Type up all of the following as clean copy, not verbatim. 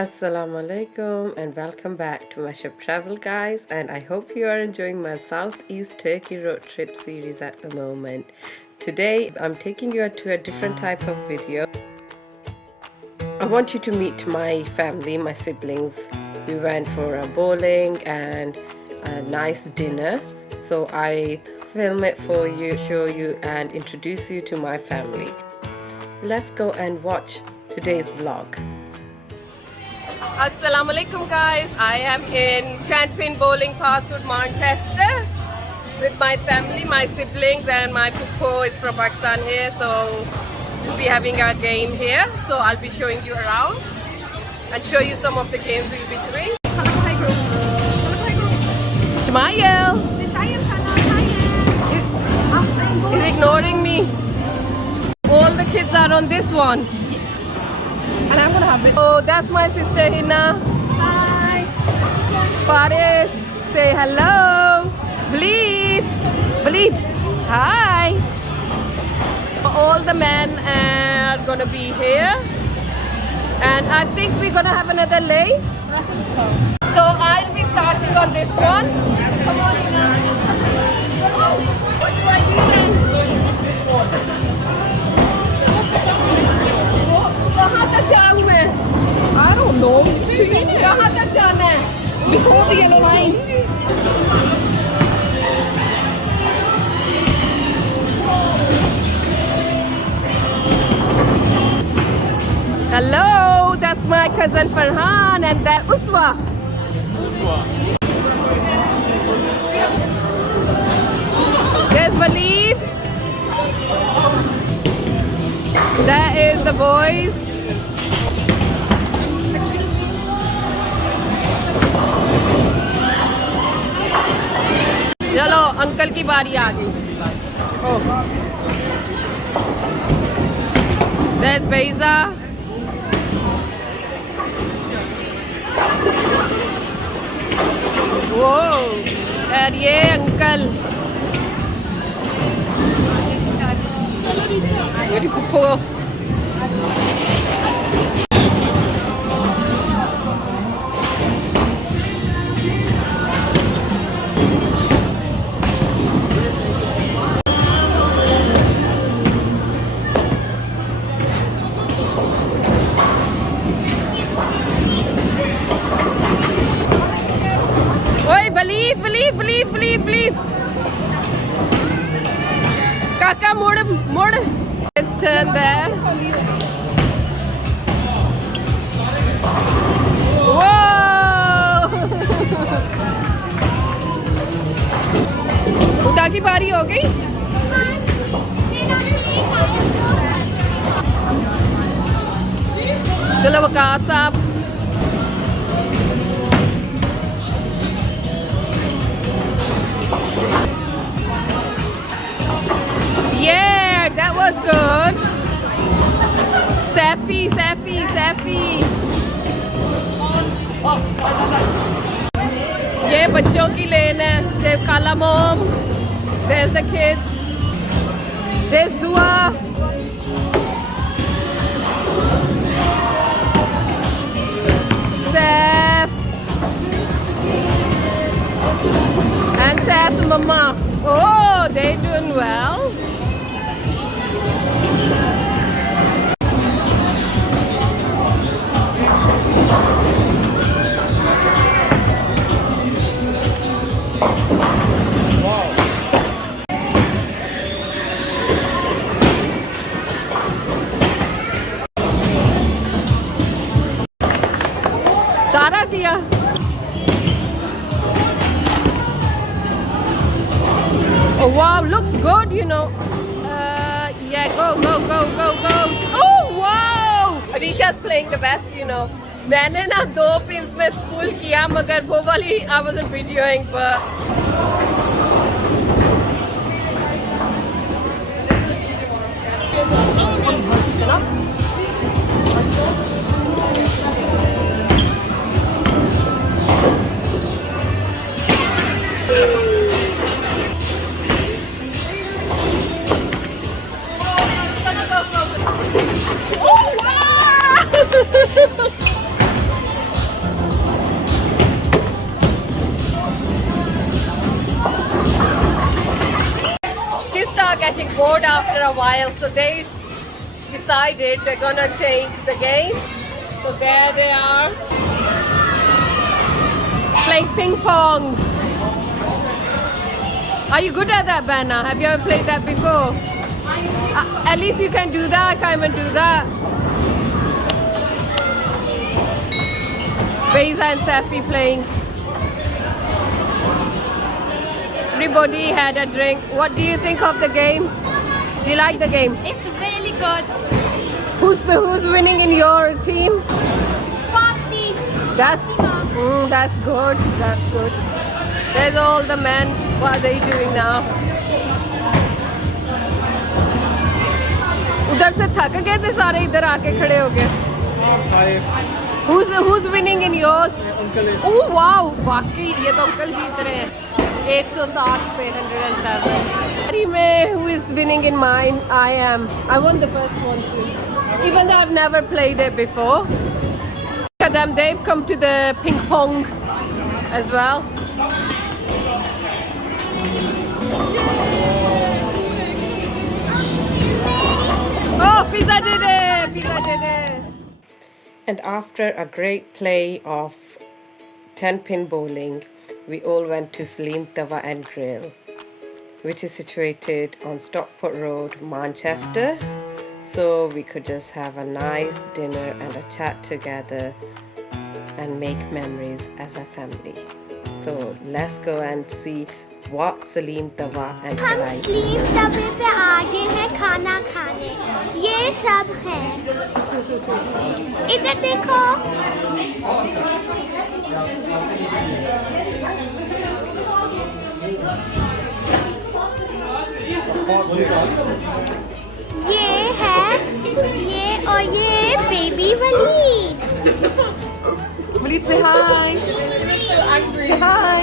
Assalamu alaikum and welcome back to Mashup Travel, guys, and I hope you are enjoying my Southeast Turkey road trip series at the moment. Today I'm taking you to a different type of video. I want you to meet my family, my siblings. We went for a bowling and a nice dinner, so I film it for you, show you and introduce you to my family. Let's go and watch today's vlog. Assalamu alaikum, guys. I am in Canton Bowling Fastwood, Manchester with my family, my siblings, and my pupo is from Pakistan here, so we'll be having a game here. So I'll be showing you around and show you some of the games we'll be doing. Shmael is ignoring me. All the kids are on this one. And I'm gonna have it. Oh, that's my sister Hina. Hi. Faris, say hello. Bleed. Bleed. Hi. All the men are gonna be here. And I think we're gonna have another lane. I think so. So I'll be starting on this one. Come on, Hina. What do I do then? कहाँ तक जाऊँ मैं? I don't know. कहाँ तक जाना है? Before the yellow line. Hello, that's my cousin Farhan and that Uswa. There's Walid. That is the boys. चलो uncle की बारी आ गई. There's Beza. Whoa, and ये अंकल. मेरी पुप्पो. Bleed. Kaka, mud. Let's turn there. Whoa! उदा की बारी हो गई. चलो वकास साहब. Yeah, that was good. Safi. ये बच्चों की लेन है. There's Kala Mom. There's the kids. There's Dua. Saf. And Saf's mama. Oh, they're doing well. सारा दिया. Oh wow, looks good, you know. Yeah, go. Oh wow! Arisha's playing the best, you know. मैंने ना 2 pins में pull किया मगर वो वाली I wasn't videoing, but getting bored after a while, so they decided they're gonna change the game. So there they are, playing ping pong. Are you good at that, Banna? Have you ever played that before? At least you can do that. I can't even do that. Beza and Safi playing. Everybody had a drink. What do you think of the game? Do you like the game? It's really good. Who's winning in your team? Party. That's good. That's good. There's all the men. What are they doing now? उधर से थक गए थे सारे, इधर आके खड़े हो गए. Who's winning in yours? Oh wow, वाकई ये तो अंकल जीत रहे हैं. 107 पे 107. Who is winning in mine? I am. I won the first one too. Even though I've never played it before. Look at them, they've come to the ping pong as well. Oh, Fiza did it! Fiza did it! And after a great play of 10-pin bowling, we all went to Saleem Tawa and Grill, which is situated on Stockport Road, Manchester. So we could just have a nice dinner and a chat together and make memories as a family. So let's go and see what Saleem Tawa and हम Grill. Salim तवे पे आ गए हैं खाना खाने. ये सब है. इधर देखो. ये है, ये और ये baby Waleed. Waleed, say hi! Say hi!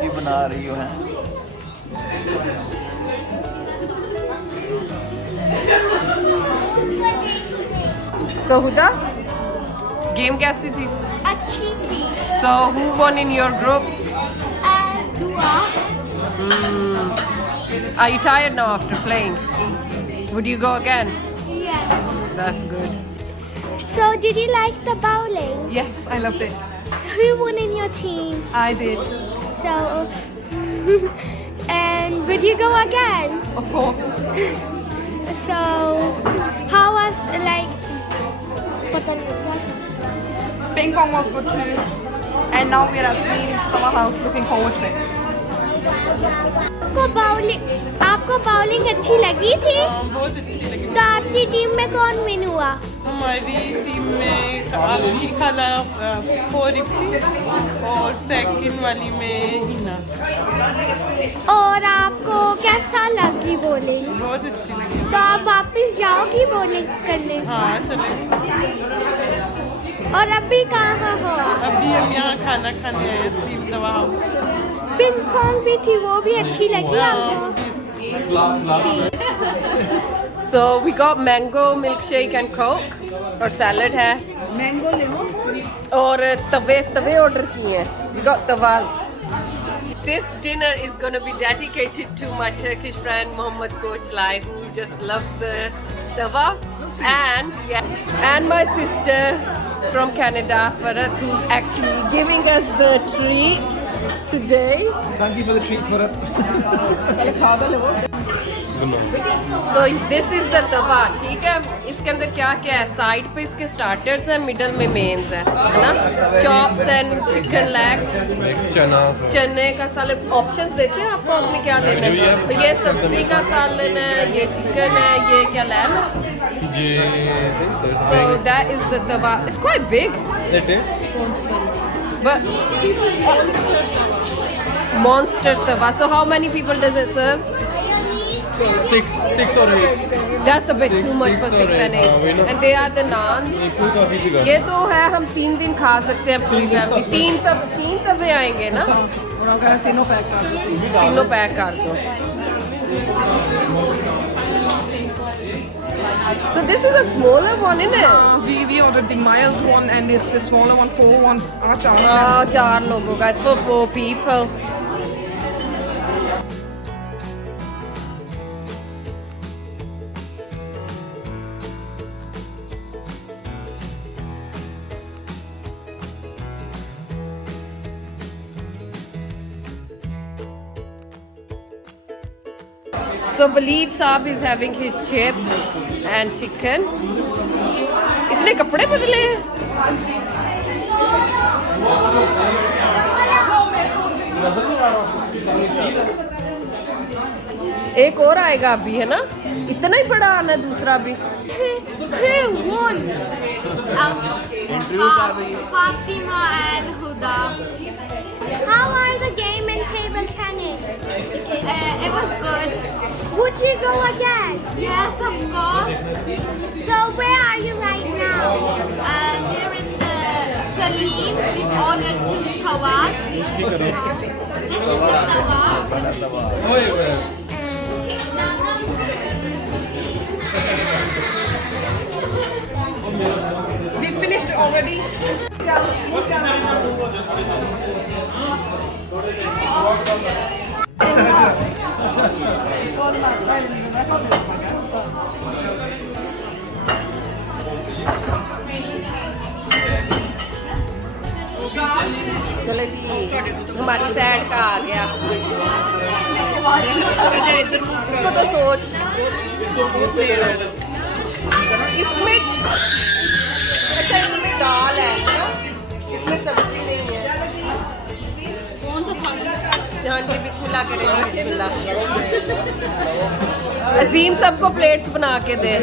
ये बना रही हो हैं. So Huda, game कैसी थी? अच्छी थी. So who won in your group? दुआ. Are you tired now after playing? Would you go again? Yes. That's good. So did you like the bowling? Yes, I loved it. Who won in your team? I did, So, and would you go again? of course. So, how was like? Ping pong was good too. And now we're at Saleem's Tawa house, looking forward to it. आपको bowling अच्छी लगी थी? बहुत अच्छी लगी. तो आपकी team में कौन विन हुआ? हमारी टीम में आपकी खाला फोरी थी और सेकंड वाली में हिना. और आपको कैसा लगी बॉलिंग? बहुत अच्छी लगी. तो आप वापस जाओगी बॉलिंग करने? हाँ चलेंगे. और अभी कहाँ हो? अभी हम यहाँ खाना खाने आए स्लीम तवा हाउस. पिंग पोंग भी थी, वो भी अच्छी लगी आपको? So we got mango milkshake and coke और salad है. Mango lemon. और तवे order किए हैं. We got tawas. This dinner is going to be dedicated to my Turkish friend Muhammad Koçlay, who just loves the tawa, and my sister from Canada, Farhat, who's actually giving us the treat today. Thank you for the treat, Farhat. So this is the tawa, ठीक है. इसके अंदर क्या क्या है? Side पे इसके starters हैं, मिडल में मेन्स है ना. चॉप्स एंड चिकन लेग्स, चने का सालन. ऑप्शंस देते हैं आपको, आपने क्या लेना है. तो ये सब्जी का सालन है, ये चिकन है, ये क्या लैम है. So that is the tawa. It's quite big. It is. But monster tawa. So how many people does it serve? Six or eight. That's a bit too much for 6 and 8. And they are the naans. ये तो है, हम 3 दिन खा सकते हैं पूरी family. 3 तवे आएंगे ना. और अगर तीनों पैक कर दो. तीनों पैक कर दो. So this is a smaller one, isn't it? We ordered the mild one and it's the smaller one, 4 achar. Oh, 4 logo, guys, for 4 people. So Waleed Saab is having his chip and chicken. इसने कपड़े बदले हैं? एक और आएगा अभी, है ना? इतना ही बड़ा आना है दूसरा भी. Who won? Fatima and Huda. How are the game and table tennis? It was good. Would you go again? Yes, of course. So where are you right now? We're in the Saleem. We've ordered 2 tawas. This is the tawa. We finished already. चलो जी, हमारी side का आ गया. इसको तो सोच. इसमें अच्छा, इसमें दाल है, इसमें सब्जी नहीं है. कौन सा खाना? हाँ जी, बिस्मिल्लाह करें. बिस्मिल्लाह. अजीम सबको प्लेट्स बना के दे.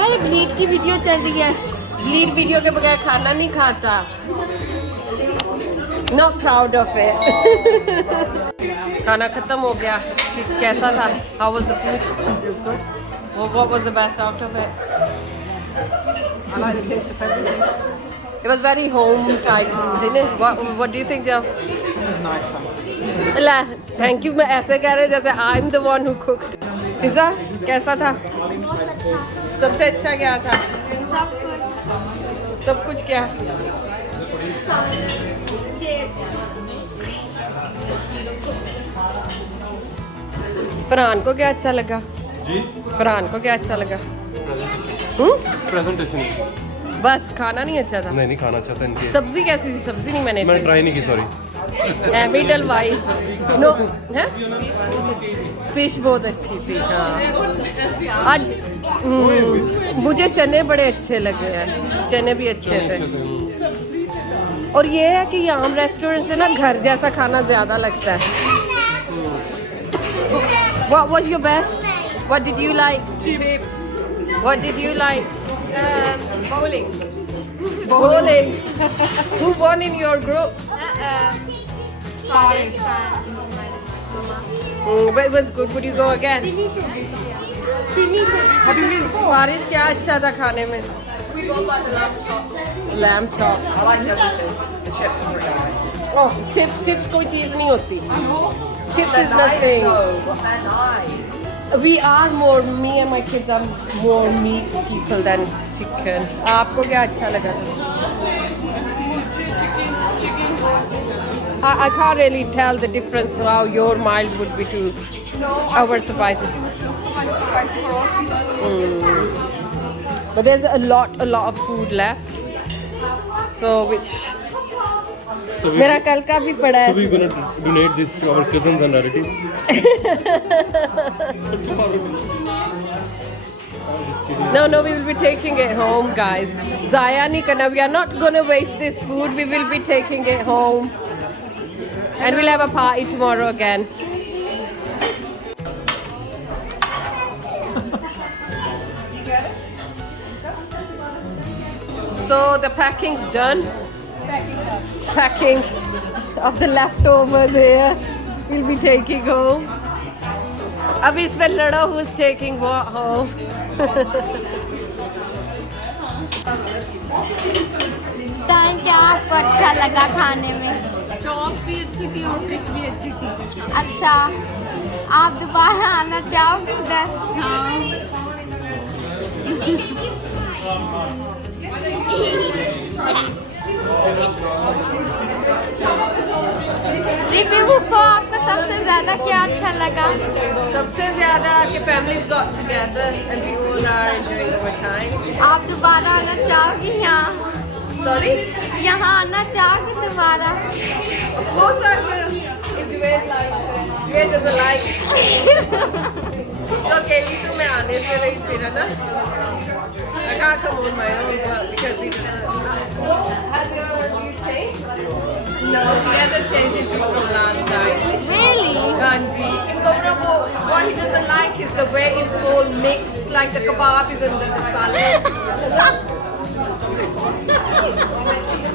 अरे ब्लीड की वीडियो चल रही है. ब्लीड वीडियो के बगैर खाना नहीं खाता. Not proud of it. खाना खत्म हो गया. कैसा था? How was the food? What was the best out of it? I like the taste of everything. It was very home type food, isn't it? What do you think, Jeff? La, thank you. मैं ऐसे कह रहे जैसे I'm the one who cooked. Pizza कैसा था? सबसे अच्छा क्या था? सब कुछ क्या? फरहान को क्या अच्छा लगा? जी? फरहान को क्या अच्छा लगा? प्रेजेंटेशन. बस खाना नहीं अच्छा था. नहीं खाना अच्छा था इनके. सब्जी कैसी थी? सब्जी नहीं मैंने ट्राई नहीं की, सॉरी. मिडल वाइज नो है. फिश बहुत अच्छी थी. हाँ, आज मुझे चने बड़े अच्छे लगे हैं. चने भी अच्छे थे. और ये है कि यहाँ रेस्टोरेंट से ना घर जैसा खाना ज़्यादा लगता है. What was your best? What did you like? Chips. What did you like? Bowling. Bowling. Who won in your group? Paris. But it was good. Would you go again? Have you been before? बारिश क्या अच्छा था खाने में. We both like the lamb chops. Lamb chop. I liked everything. The chips were really nice. Oh, chips कोई चीज़ नहीं होती. Chips is nothing. But they're nice. We are more. Me and my kids are more meat people than chicken. आपको क्या अच्छा लगा? I can't really tell the difference to how your mild would be to our spicy. It was still spicy for us. But there's a lot of food left. So which So मेरा कल का भी पड़ा है. we're gonna donate this to our cousins and relatives. No, we will be taking it home, guys. Zaya nahi karna. We are not gonna waste this food. We will be taking it home. And we'll have a party tomorrow again. So the packing's done. packing of the leftovers here. We'll be taking home. अब इस पे लड़ो who's taking what home. Time क्या आपको अच्छा लगा खाने में? चॉप भी अच्छी थी और फिश भी अच्छी थी। अच्छा, आप दोबारा आना चाहोगे उधर? हाँ। रिव्यू को आपको सबसे ज़्यादा क्या अच्छा लगा? सबसे ज़्यादा कि families got together and we all are enjoying our time. आप दोबारा आना चाहोगे यहाँ? Sorry? यहाँ आना चाहोगे दोबारा? Of course I will. If Ubaid likes it. Ubaid doesn't like it. तो अकेली तो मैं आने से रही फिर है ना? I can't come on my own but because he doesn't. Has your view changed? No, he hasn't changed it from last time. Really? Kanji. In Gaurav, what he doesn't like is the way it's all mixed, like the kebab is under the salad.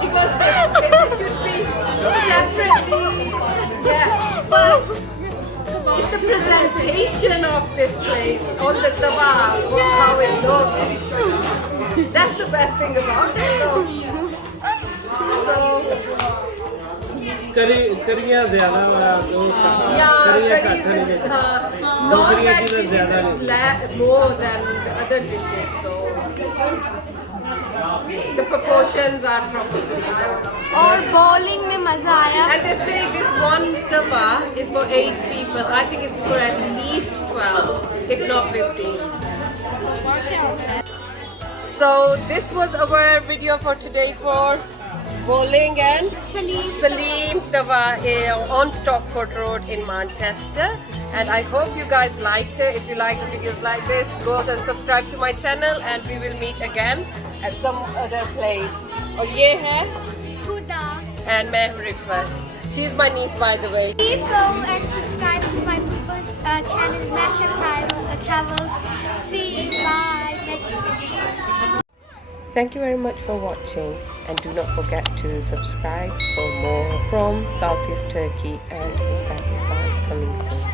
Because they should be separately. Yeah, but it's the presentation of this place on the tawa, how it looks. That's the best thing about it. So करियाँ ज़्यादा जो yeah, करियाँ curry का is नहीं non-veg dishes is more than the other dishes. So the proportions are proper. और bowling में मज़ा आया? And they say this one tawa is for 8 people. I think it's for at least 12, if not 15. So this was our video for today for bowling and Saleem Tawa on Stockport Road in Manchester. And I hope you guys liked it. If you like the videos like this, go and subscribe to my channel and we will meet again at some other place. और ये है Huda. and मैं हूँ Rifat. She's my niece by the way. Please go and subscribe to my channel Mashup Travels. See you. Bye. Thank you very much for watching and do not forget to subscribe for more from Southeast Turkey and Uzbekistan coming soon.